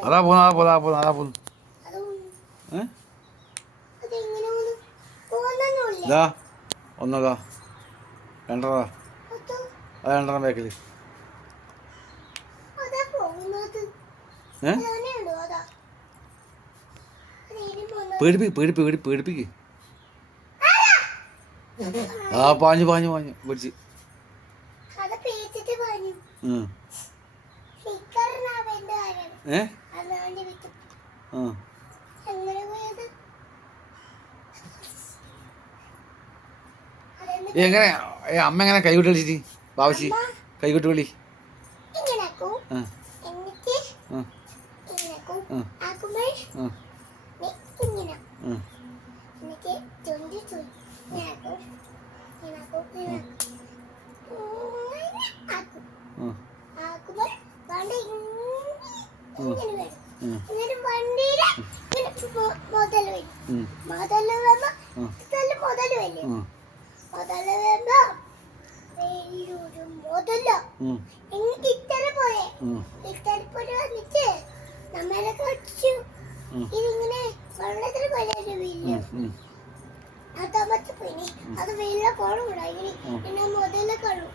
അതാ പോന്നു ഇതാ ഒന്നതാ രണ്ടതാ അതാ രണ്ടെണ്ണം ബാക്കിൽ പേടിപ്പിക്ക് ആ പാഞ്ഞു പിടിച്ച് എങ്ങനെ അമ്മ എങ്ങനെ കൈവിട്ട് കളിച്ചിട്ട് ബാവശ്ശി കൈവിട്ട് വിളി ഇതിങ്ങനെ വെള്ളത്തിൽ അത് വെയിലെ കോണം പിന്നെ മുതല കാണും